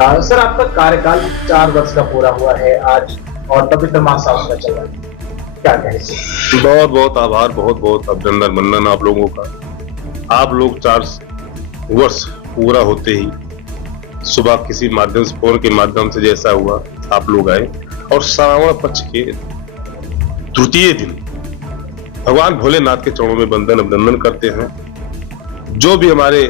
Sir, आपका कार्यकाल 4 वर्ष का पूरा हुआ है आज और पवित्र माह सावन का चल रहा है, क्या कहेंगे? बहुत बहुत आभार, बहुत बहुत अभिनंदन वंदन आप लोगों का। आप लोग 4 वर्ष पूरा होते ही सुबह किसी माध्यम से, फोन के माध्यम से जैसा हुआ आप लोग आए और श्रावण पक्ष के तृतीय दिन भगवान भोलेनाथ के चरणों में वंदन अभिनंदन करते हैं। जो भी हमारे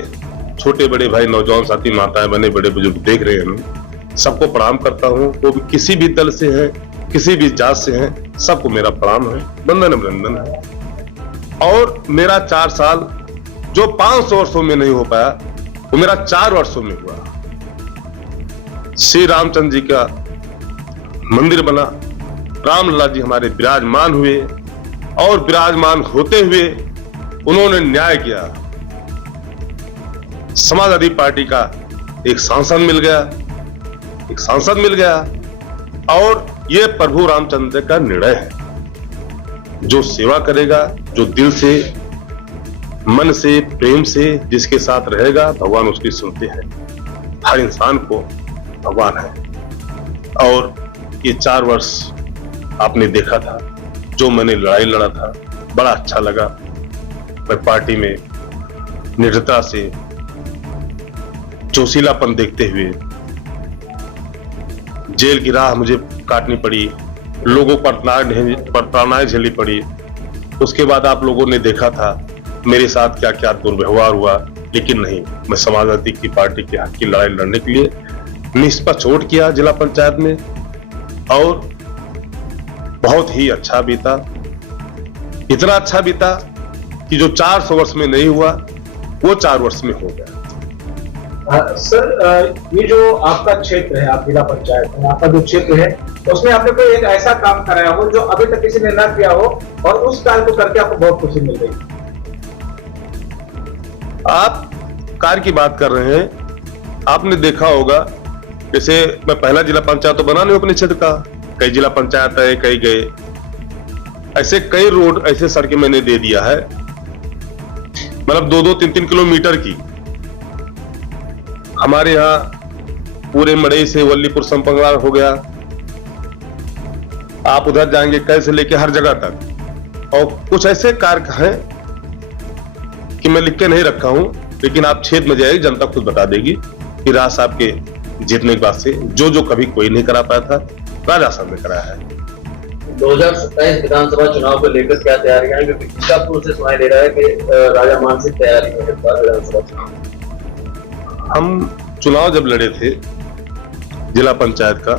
छोटे बड़े भाई, नौजवान साथी, माताएं, बने बड़े बुजुर्ग देख रहे हैं, सबको प्रणाम करता हूं। वो भी किसी भी दल से है, किसी भी जात से हैं, सबको मेरा प्रणाम है, वंदन अभिनंदन है। और मेरा 4 साल जो 500 वर्षों में नहीं हो पाया, वो मेरा 4 वर्षों में हुआ। श्री रामचंद्र जी का मंदिर बना, रामलला जी हमारे विराजमान हुए और विराजमान होते हुए उन्होंने न्याय किया। समाजवादी पार्टी का एक सांसद मिल गया और यह प्रभु रामचंद्र का निर्णय है। जो सेवा करेगा, जो दिल से, मन से, प्रेम से जिसके साथ रहेगा, भगवान उसकी सुनते हैं। हर इंसान को भगवान है। और ये 4 वर्ष आपने देखा था, जो मैंने लड़ाई लड़ा था, बड़ा अच्छा लगा। मैं पार्टी में निडरता से, जोशीलापन देखते हुए जेल की राह मुझे काटनी पड़ी, लोगों पर ताड़नाएं झेलनी पड़ी। उसके बाद आप लोगों ने देखा था मेरे साथ क्या क्या दुर्व्यवहार हुआ, लेकिन नहीं, मैं समाजवादी की पार्टी के हक की लड़ाई लड़ने के लिए निष्पक्ष वोट किया जिला पंचायत में और बहुत ही अच्छा बीता। इतना अच्छा बीता कि जो 400 वर्ष में नहीं हुआ वो 4 वर्ष में हो गया। सर, ये जो आपका क्षेत्र है, आप जिला पंचायत में आपका जो क्षेत्र है, उसमें आपने कोई एक ऐसा काम कराया हो जो अभी तक किसी ने ना किया हो और उस कार्य को करके आपको बहुत खुशी मिल रही? आप कार्य की बात कर रहे हैं, आपने देखा होगा, जैसे मैं पहला जिला पंचायत तो बना नहीं अपने क्षेत्र का, कई जिला पंचायत है, कई गए, ऐसे कई रोड, ऐसे सड़कें मैंने दे दिया है, मतलब 2-2, 3-3 किलोमीटर की। हमारे यहाँ पूरे मड़ई से वल्लीपुर संपंगला हो गया, आप उधर जाएंगे कैसे लेके हर जगह तक। और कुछ ऐसे कार्य हैं कि मैं लिख के नहीं रखा हूं, लेकिन आप क्षेत्र में जाइए, जनता खुद बता देगी कि राज साहब के जीतने के बाद से जो कभी कोई नहीं करा पाया था, राजा साहब ने कराया है। 2027 विधानसभा चुनाव को लेकर क्या तैयारियां हैं? क्योंकि बीजापुर से सुनाई दे रहा है कि राजा मानसिक तैयारी है विधानसभा चुनाव। हम चुनाव जब लड़े थे जिला पंचायत का,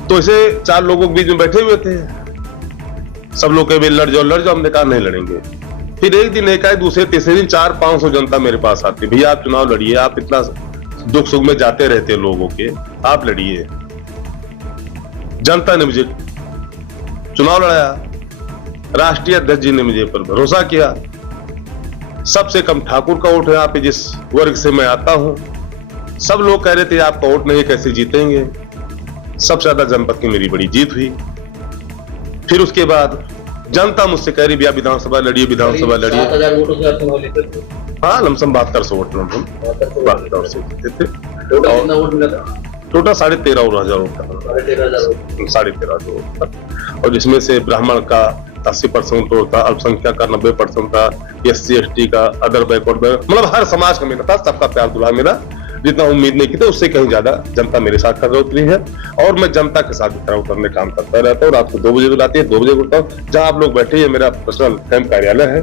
तो ऐसे 4 लोगों के बीच में बैठे हुए थे, सब लोग कहे लड़ जाओ, हमने कहा नहीं लड़ेंगे। फिर एक दिन एक आए, दूसरे तीसरे दिन 400-500 जनता मेरे पास आती, भैया आप चुनाव लड़िए, आप इतना दुख सुख में जाते रहते लोगों के, आप लड़िए। जनता ने मुझे चुनाव लड़ाया, राष्ट्रीय अध्यक्ष जी ने मुझे पर भरोसा किया। सबसे कम ठाकुर का वोट है यहाँ पे, जिस वर्ग से मैं आता हूं। सब लोग कह रहे थे आपका वोट नहीं, कैसे जीतेंगे। सबसे ज्यादा जनपद की मेरी बड़ी जीत हुई। फिर उसके बाद जनता मुझसे कह रही भैया विधानसभा लड़िए, विधानसभा लड़िए। 7,000 वोटों से आप चुनाव लेते थे? हाँ, लमसम 7200 वोट, 7200 से जीते थे। कितना वोट मिला था? टोटल 13,500 वोट था, 13,500 वोट था। और जिसमें से ब्राह्मण का 80% वोट था, अल्पसंख्यक का 90% था, SC ST का, अदर बैकवर्ड, मतलब हर समाज का मेरा था। सबका प्यार दुलार मेरा, जितना उम्मीद नहीं की थी उससे कहीं ज्यादा जनता मेरे साथ खड़ा उतरी है। और मैं जनता के साथ खड़ा उतरने काम करता रहता हूँ। रात को 2 बजे बुलाती है, 2 बजे उठता हूँ। जहाँ आप लोग बैठे, ये मेरा पर्सनल कैंप कार्यालय है।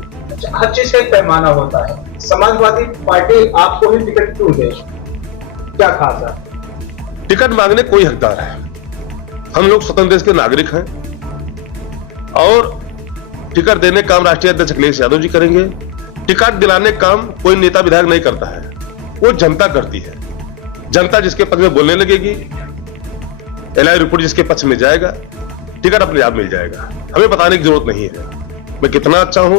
हर चीज का एक पैमाना होता है। समाजवादी पार्टी आपको ही टिकट क्यों दे, क्या खास है? टिकट मांगने कोई हकदार है, हम लोग स्वतंत्र देश के नागरिक हैं और टिकट देने काम राष्ट्रीय अध्यक्ष अखिलेश यादव जी करेंगे। टिकट दिलाने काम कोई नेता विधायक नहीं करता है, वो जनता करती है। जनता जिसके पक्ष में बोलने लगेगी, LI रिपोर्ट जिसके पक्ष में जाएगा, टिकट अपने आप मिल जाएगा। हमें बताने की जरूरत नहीं है मैं कितना अच्छा हूं,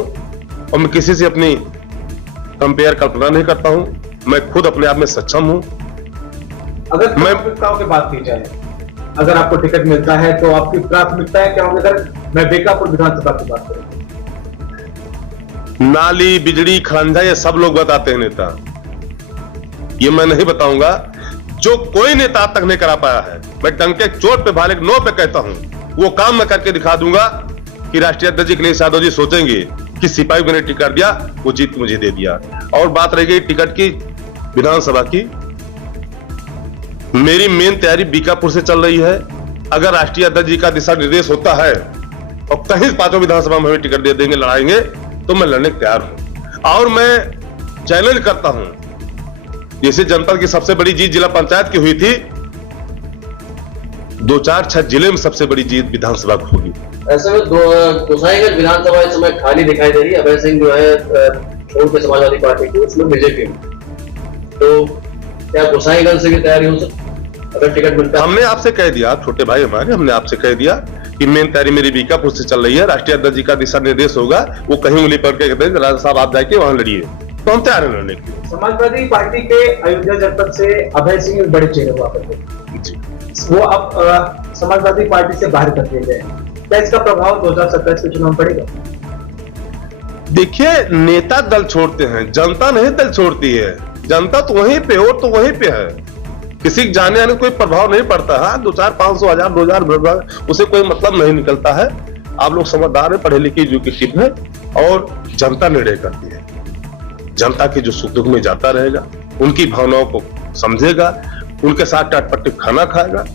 और मैं किसी से अपनी कंपेयर कल्पना नहीं करता हूं। मैं खुद अपने आप में सक्षम हूं। अगर प्राथमिकताओं की बात की जाए, अगर आपको टिकट मिलता है तो आपकी प्राथमिकताएं क्या होंगी? अगर मैं बेकापुर विधानसभा की बात करूं, नाली, बिजली, खंजा, ये सब लोग बताते हैं नेता, ये मैं नहीं बताऊंगा। जो कोई नेता आज तक नहीं करा पाया है, मैं डंके चोट पे भाले नो पे कहता हूं, वो काम मैं करके दिखा दूंगा कि राष्ट्रीय अध्यक्ष अखिलेश यादव जी सोचेंगे कि सिपाही मैंने टिकट दिया, वो जीत मुझे दे दिया। और बात रह गई टिकट की विधानसभा की, मेरी मेन तैयारी बीकापुर से चल रही है। अगर राष्ट्रीय अध्यक्ष जी का दिशा निर्देश होता है और कहीं पांचों विधानसभा में हमें टिकट दे देंगे, लड़ाएंगे, तो मैं लड़ने को तैयार हूं। और मैं चैलेंज करता हूं, जैसे जनपद की सबसे बड़ी जीत जिला पंचायत की हुई थी, 2-4-6 जिले में सबसे बड़ी जीत विधानसभा की होगी। ऐसे में गोसाईगंज विधानसभा इस समय खाली दिखाई दे रही है। अभय सिंह जो है छोड़ के समाजवादी पार्टी की, उसमें बीजेपी में, तो क्या गोसाईगंज से भी तैयारी हो सकती अगर टिकट मिलता है? हमने आपसे कह दिया, छोटे भाई हमारे, हमने आपसे कह दिया कि मेन तैयारी मेरी बीकापुर से चल रही है। राष्ट्रीय अध्यक्ष जी का दिशा निर्देश होगा, वो कहीं उंगली पकड़ के कहते हैं राजा साहब आप जाके वहां लड़िए, तो हम तैयार हैं लड़ने के लिए। समाजवादी पार्टी के अयोध्या जनपद से अभय सिंह बड़े चेहरे हुआ करते थे, वो अब समाजवादी पार्टी से बाहर कर दिए गए। क्या इसका प्रभाव 2027 के चुनाव में पड़ेगा? देखिए, नेता दल छोड़ते हैं, जनता नहीं दल छोड़ती है। जनता तो वहीं पे, और तो वहीं पे है, किसी जाने आने कोई प्रभाव नहीं पड़ता है। 2-4, 500, 1000, 2000 उसे कोई मतलब नहीं निकलता है। आप लोग समझदार है, पढ़े लिखे एजुकेटिव है, और जनता निर्णय करती है। जनता के जो सुख दुख में जाता रहेगा, उनकी भावनाओं को समझेगा, उनके साथ टाट पट्टी खाना खाएगा।